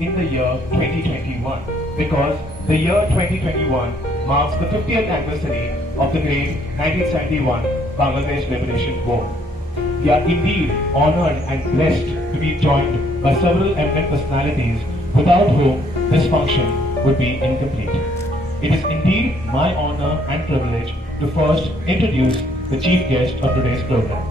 in the year 2021 because the year 2021 marks the 50th anniversary of the great 1971 Bangladesh Liberation War. We are indeed honored and blessed to be joined by several eminent personalities without whom this function would be incomplete. It is indeed my honor and privilege to first introduce the chief guest of today's program.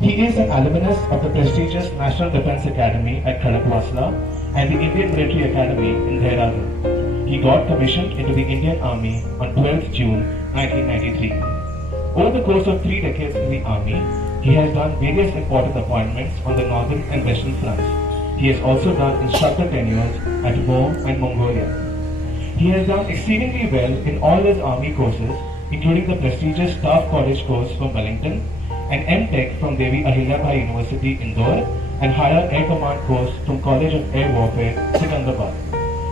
He is an alumnus of the prestigious National Defence Academy at Kanyakumari and the Indian Military Academy in Dehradun. He got commissioned into the Indian Army on 12th June 1993. Over the course of 3 decades in the Army, he has done various important appointments on the northern and western fronts. He has also done instructor tenures at Rome and Mongolia. He has done exceedingly well in all his Army courses, including the prestigious Staff College course from Wellington, an M.Tech from Devi Ahilyabai University, Indore, and Higher Air Command course from College of Air Warfare, Secunderabad.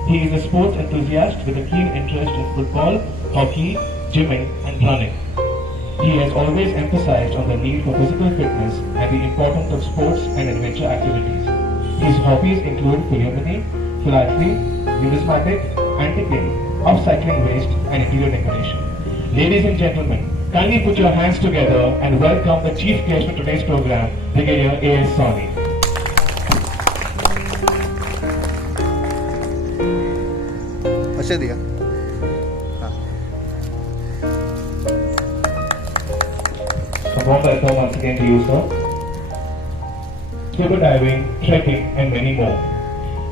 He is a sports enthusiast with a keen interest in football, hockey, gymming, and running. He has always emphasized on the need for physical fitness and the importance of sports and adventure activities. His hobbies include philomeny, philately, numismatics, antiquing, upcycling waste, and interior decoration. Ladies and gentlemen, kindly put your hands together and welcome the chief guest of today's program, Brigadier A.S. Sawhney. अच्छा दिया A warm welcome once again to you, sir. Scuba diving, trekking, and many more.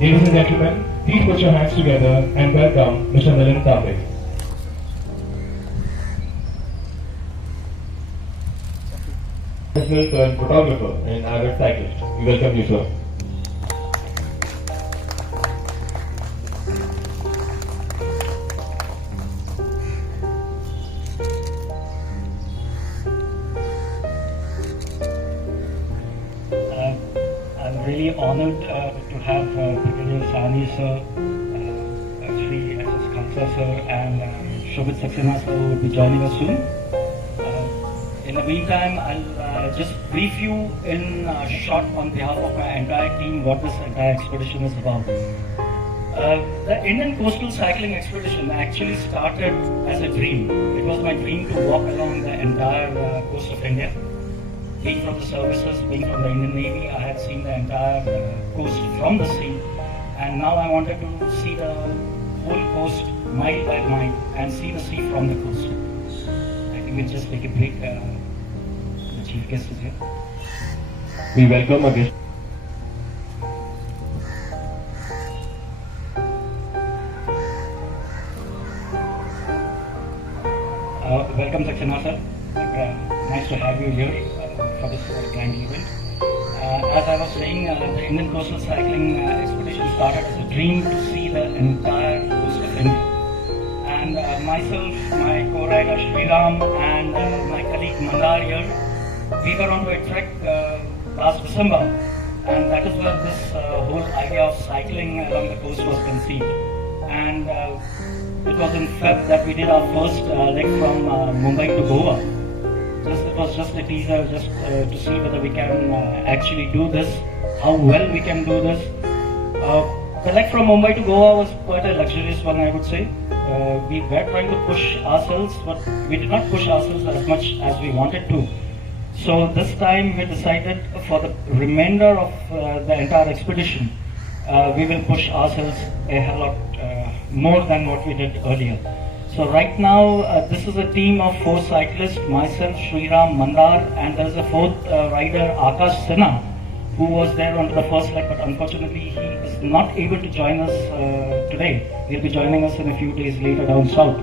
Ladies and gentlemen, please put your hands together and welcome Mr. Milind Tambe. Professional turned photographer and avid cyclist. We welcome you, sir. I'm really honored to have Brigadier Sawhney sir, Shri S.S. Khalsa sir, and Shobhit Saxena sir will be joining us soon. In the meantime, I'll just brief you in short on behalf of my entire team what this entire expedition is about. The Indian Coastal Cycling Expedition actually started as a dream. It was my dream to walk along the entire coast of India. Being from the services, being from the Indian Navy, I had seen the entire coast from the sea, and now I wanted to see the whole coast mile by mile and see the sea from the coast. I think we'll just take a break. The chief guest is here. We welcome our guest. Welcome, Saxena sir. Nice to have you here for this grand event. As I was saying, the Indian Coastal Cycling Expedition started as a dream to see the entire coast of India. And myself, my co-rider Sriram, and my colleague Mandar here, we were on a trek last December, and that is where this whole idea of cycling along the coast was conceived. And it was in Feb that we did our first leg from Mumbai to Goa. It was just a teaser, just to see whether we can actually do this, how well we can do this. The leg from Mumbai to Goa was quite a luxurious one, I would say. We were trying to push ourselves, but we did not push ourselves as much as we wanted to. So this time we decided for the remainder of the entire expedition, we will push ourselves a hell lot more than what we did earlier. So right now, this is a team of 4 cyclists, myself, Sriram, Mandar, and there is a 4th rider, Akash Sinha, who was there on the first leg, but unfortunately he is not able to join us today. He'll be joining us in a few days later down south.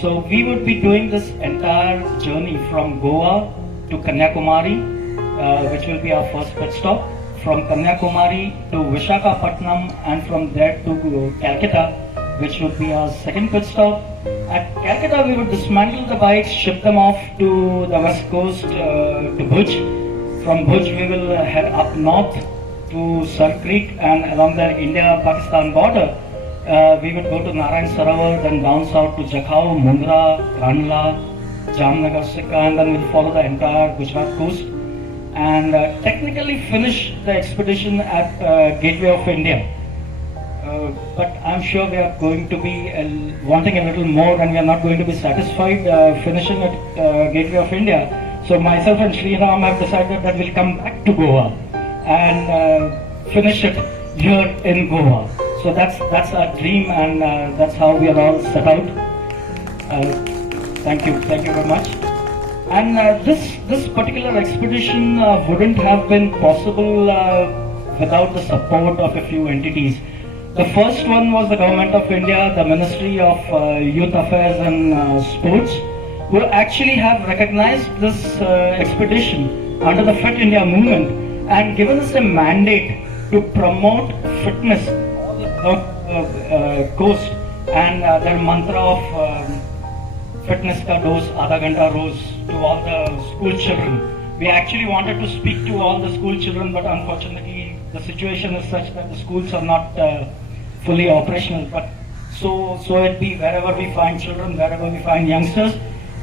So we would be doing this entire journey from Goa to Kanyakumari, which will be our first pit stop. From Kanyakumari to Visakhapatnam, and from there to Calcutta, which would be our second pit stop. At Calcutta, we would dismantle the bikes, ship them off to the west coast, to Bhuj. From Bhuj, we will head up north to Sar Creek, and along the India-Pakistan border, we would go to Narayan Sarovar, then down south to Jakhau, Mundra, Kandla, Jamnagar, Sikka, and then we'll follow the entire Gujarat coast and technically finish the expedition at Gateway of India. but I'm sure we are going to be wanting a little more, and we are not going to be satisfied finishing at Gateway of India. So myself and Sri Ram have decided that we'll come back to Goa and finish it here in Goa. So that's our dream, and that's how we are all set out. Thank you very much. And this particular expedition wouldn't have been possible without the support of a few entities. The first one was the Government of India, the Ministry of Youth Affairs and Sports, who actually have recognized this expedition under the Fit India movement and given us a mandate to promote fitness on the coast, and their mantra of fitness ka dose, adha ghanta rose, to all the school children. We actually wanted to speak to all the school children, but unfortunately the situation is such that the schools are not fully operational. But so it be, wherever we find children, wherever we find youngsters,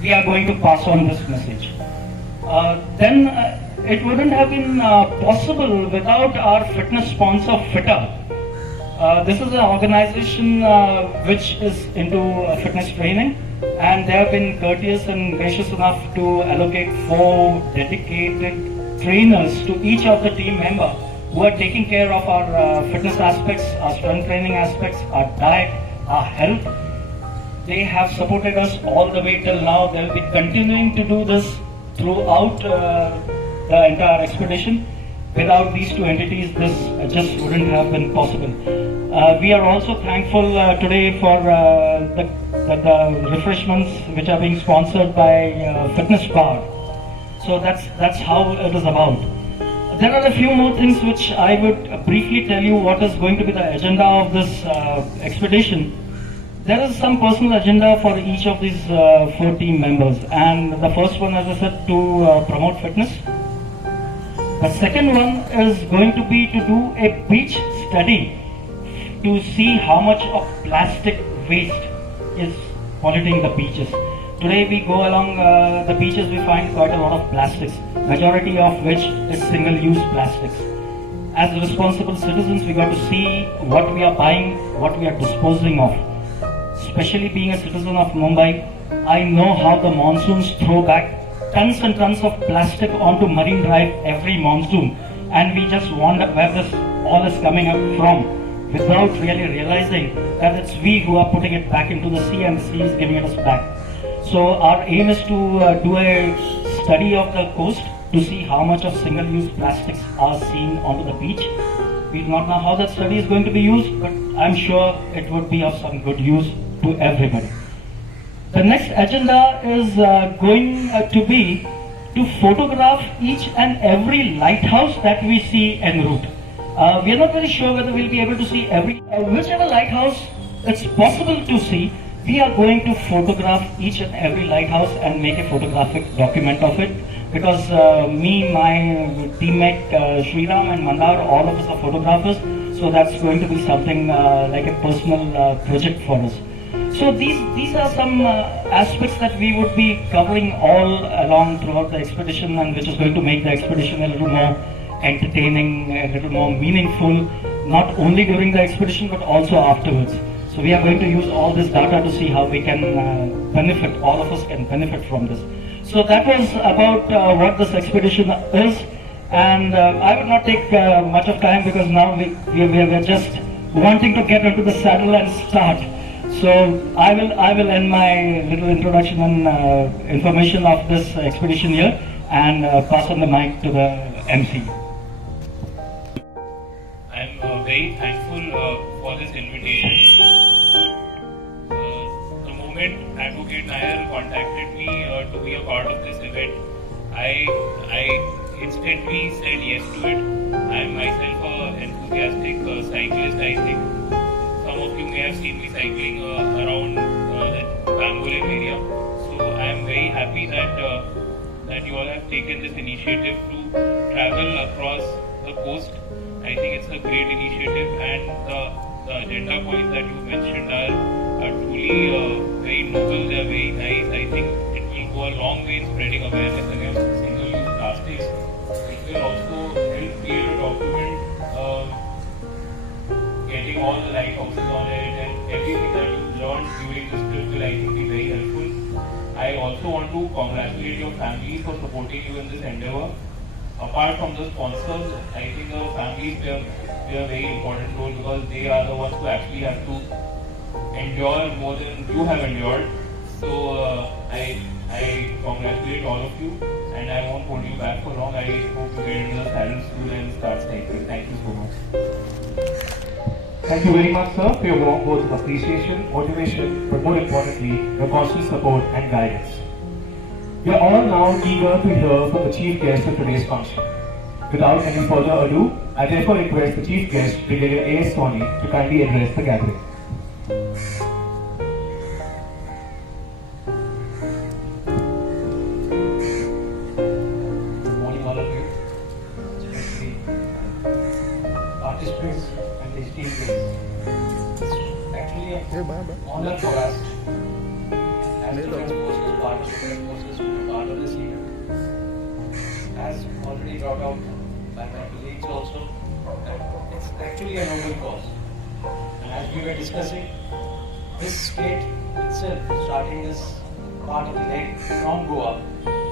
we are going to pass on this message. Then it wouldn't have been possible without our fitness sponsor, Fitter. This is an organization which is into fitness training, and they have been courteous and gracious enough to allocate 4 dedicated trainers to each of the team member who are taking care of our fitness aspects, our strength training aspects, our diet, our health. They have supported us all the way till now. They will be continuing to do this throughout the entire expedition. Without these 2 entities, this just wouldn't have been possible. We are also thankful today for the refreshments which are being sponsored by Fitness Bar. So that's how it is about. There are a few more things which I would briefly tell you what is going to be the agenda of this expedition. There is some personal agenda for each of these 4 team members, and the first one, as I said, to promote fitness. The second one is going to be to do a beach study to see how much of plastic waste is polluting the beaches. Today we go along the beaches, we find quite a lot of plastics, majority of which is single-use plastics. As responsible citizens, we got to see what we are buying, what we are disposing of. Especially being a citizen of Mumbai, I know how the monsoons throw back tons and tons of plastic onto Marine Drive every monsoon, and we just wonder where this all is coming up from, without really realizing that it's we who are putting it back into the sea and the sea is giving it us back. So our aim is to do a study of the coast to see how much of single-use plastics are seen onto the beach. We do not know how that study is going to be used, but I'm sure it would be of some good use to everybody. The next agenda is going to be to photograph each and every lighthouse that we see en route. We are not very sure whether we'll be able to see whichever lighthouse it's possible to see. We are going to photograph each and every lighthouse and make a photographic document of it, because me, my teammate Sriram and Mandar, all of us are photographers, so that's going to be something like a personal project for us. So these are some aspects that we would be covering all along throughout the expedition, and which is going to make the expedition a little more entertaining, a little more meaningful, not only during the expedition but also afterwards. So we are going to use all this data to see how we can benefit, all of us can benefit from this. So that was about what this expedition is, and I would not take much of time, because now we are just wanting to get into the saddle and start. So I will end my little introduction and information of this expedition here, and pass on the mic to the MC. I'm very thankful for this invitation. The moment Advocate Nair contacted me to be a part of this event, I instantly said yes to it. I am myself an enthusiastic cyclist, I think. Some of you may have seen me cycling around the Bangalore area. So I am very happy that you all have taken this initiative to travel across the coast. I think it's a great initiative, and the agenda points that you mentioned are truly very noble. They are very nice. I think it will go a long way in spreading awareness against single-use plastics. It will also help create a document getting see all the lighthouses on it and everything that you learned during this trip will I think be very helpful. I also want to congratulate your family for supporting you in this endeavour. Apart from the sponsors, I think the families play a very important role because they are the ones who actually have to endure more than you have endured. So I congratulate all of you and I won't hold you back for long. I hope you get into the saddle soon and start cycling. Thank you so much. Thank you very much, sir, for your warm words of appreciation, motivation, but more importantly, your constant support and guidance. We are all now eager to hear from the chief guest of today's function. Without any further ado, I therefore request the chief guest, Brigadier A.S. Soni, to kindly address the gathering. Good morning, all of you, especially participants and the esteemed guests. It's actually an honor for us as defense forces, part of defense forces, to be part of this event. As already brought out by my colleagues also, that it's actually a noble cause. And as we were discussing, this state itself, starting this part of the leg from Goa,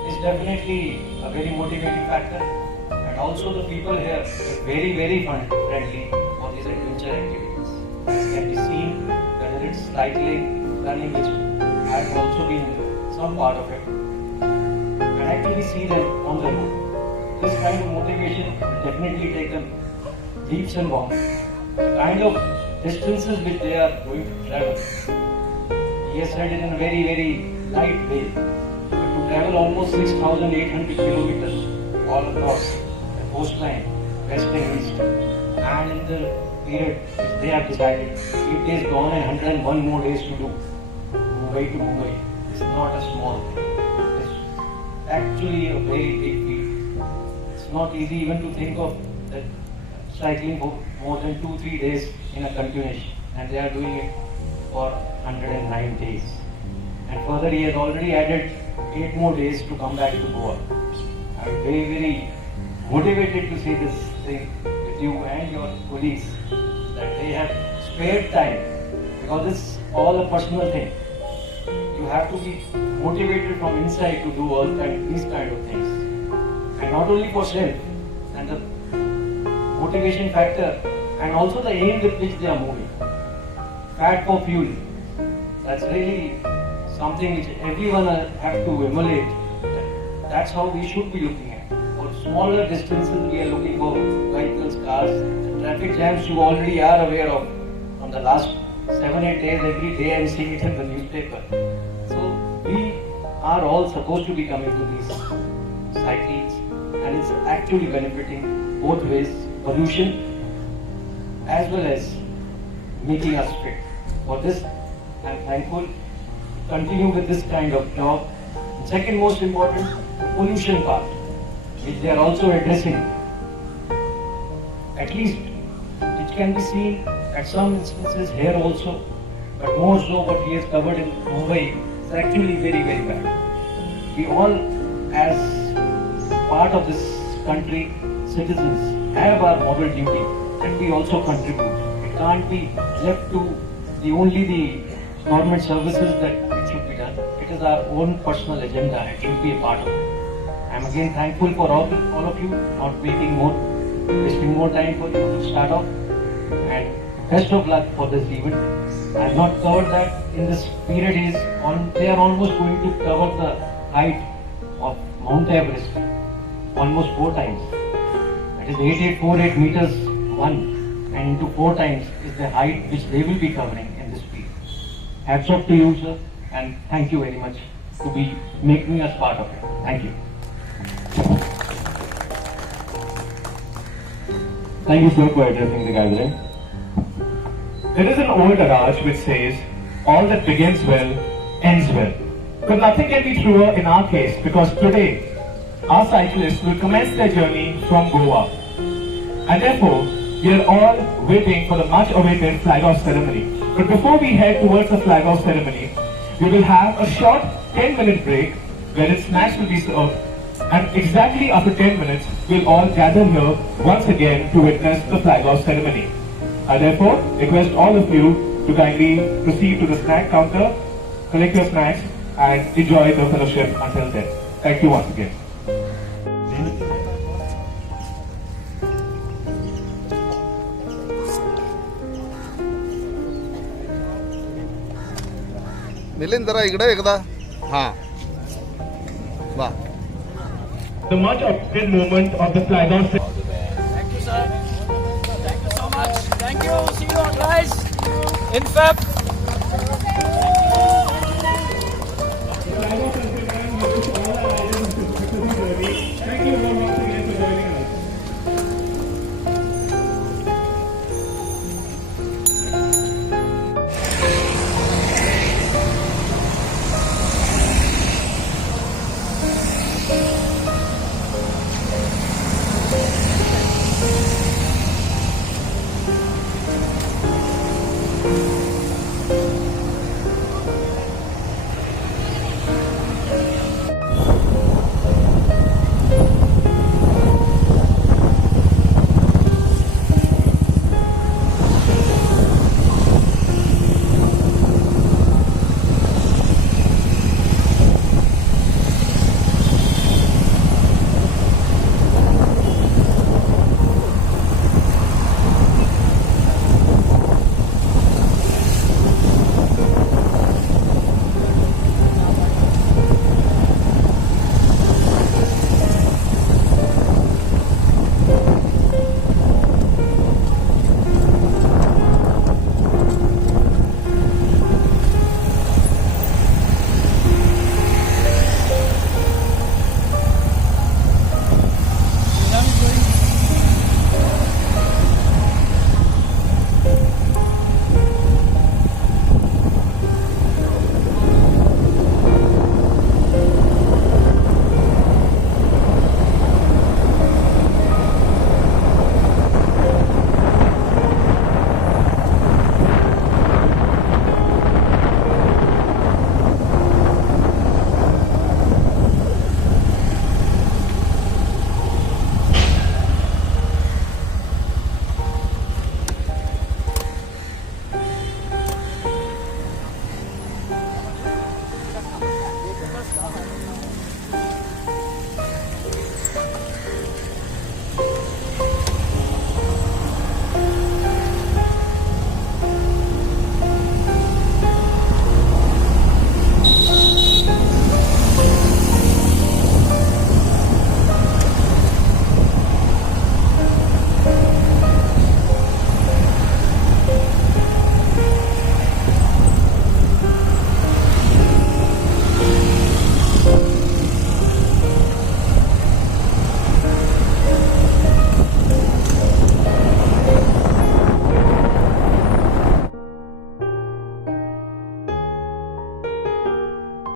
is definitely a very motivating factor. And also the people here are very, very friendly for these adventure activities. As can be seen, whether it's cycling, running, which I've also been some part of it. And actually see them on the road. This kind of motivation will definitely take them leaps and bounds. The kind of distances which they are going to travel. He has said it in a very, very light way. But to travel almost 6,800 kilometers all across the coastline, west and east, and in the period which they have decided, 8 days gone and 101 more days to do, Mumbai to Mumbai, is not a small thing. It's actually a very big feat. It's not easy even to think of that cycling for more than 2-3 days in a continuation, and they are doing it for 109 days. And further, he has already added 8 more days to come back to Goa. I'm very, very motivated to see this thing with you and your colleagues, that they have spared time, because it's all a personal thing. You have to be motivated from inside to do all these kind of things. And not only for self, and the motivation factor, and also the aim with which they are moving. Fat for fuel. That's really something which everyone have to emulate. That's how we should be looking at. For smaller distances, we are looking for vehicles, cars. The traffic jams you already are aware of from the last 7-8 days. Every day I'm seeing it in the newspaper. So we are all supposed to be coming to these cycles, and it's actually benefiting both ways, pollution as well as making us fit. For this, I'm thankful to continue with this kind of job. And second most important, the pollution part, which they are also addressing. At least, which can be seen at some instances here also, but more so what he has covered in Mumbai is actually very, very bad. We all, as part of this country, citizens, have our moral duty that we also contribute. It can't be left to only the government services that it should be done. It is our own personal agenda. It should be a part of it. I'm again thankful for all of you, not wasting more time for you to start off. And best of luck for this event. I have not covered that in this period. They are almost going to cover the height of Mount Everest almost 4 times. That is 8848 meters one, and into 4 times is the height which they will be covering in this period. Hats off to you, sir, and thank you very much to be making us part of it. Thank you. Thank you, sir, for addressing the gathering. There is an old adage which says, all that begins well, ends well. But nothing can be truer in our case, because today, our cyclists will commence their journey from Goa. And therefore, we are all waiting for the much-awaited flag-off ceremony. But before we head towards the flag-off ceremony, we will have a short 10-minute break wherein snacks will be served. And exactly after 10 minutes, we'll all gather here once again to witness the flag-off ceremony. I therefore request all of you to kindly proceed to the snack counter, collect your snacks and enjoy the fellowship until then. Thank you once again. Milind जरा इकडे एकदा हां वा The much awaited moment of the flag on. Thank you, sir. Thank you so much. Thank you. See you on rise in Feb.